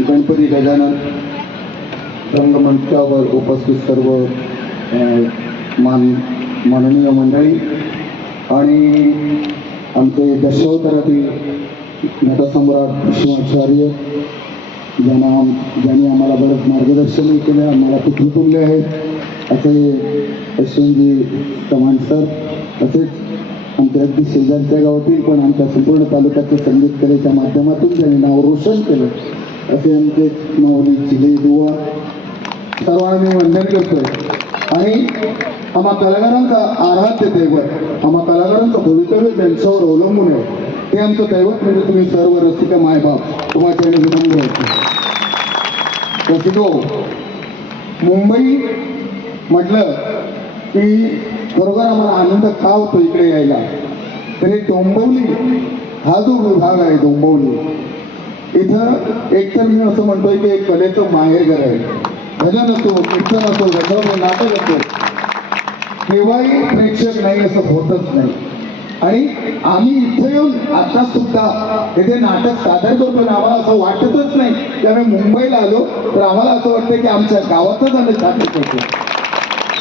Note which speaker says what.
Speaker 1: गणपती गजानन रंगमंचावर उपस्थित सर्व मान माननीय मंडळी आणि आमचे दशावतारातील नटसम्राट शिवाचार्य ज्यांना ज्यांनी आम्हाला बरंच मार्गदर्शनही केलं आम्हाला पितृतुल्य आहेत असे यशवंतजी चव्हाण सर तसेच आमच्या अगदी शेजारच्या गावातील पण आमच्या संपूर्ण तालुक्याच्या संगीत कलेच्या माध्यमातून ज्यांनी नाव रोशन केलं असे आमचे माऊली दुवा. सर्वांना मी वंदन करतोय. आणि आम्हा कलाकारांचा आराध्य दैवत आम्हा कलाकारांचं भवितव्य त्यांच्यावर अवलंबून आहे. ते आमचं दैवत म्हणजे तुम्ही सर्व रसिक मायबाप. तुम्हाला विनम्र रसिको मुंबई म्हटलं की बरोबर आम्हाला आनंद का होतो इकडे यायला? तरी डोंबवली हा जो विभाग आहे डोंबवली इथं एकतर मी असं म्हणतोय की एक कलेचं माहेरघर आहे. भजन असो कीर्तन असो गजल नाटक असो केव्हाही प्रेक्षक नाही असं होतच नाही. आणि आम्ही इथे येऊन आता सुद्धा इथे नाटक सादर करतो आणि आम्हाला असं वाटतच नाही. की आम्ही मुंबईला आलो तर आम्हाला असं वाटतं की आमच्या गावातच आम्ही सादर करतो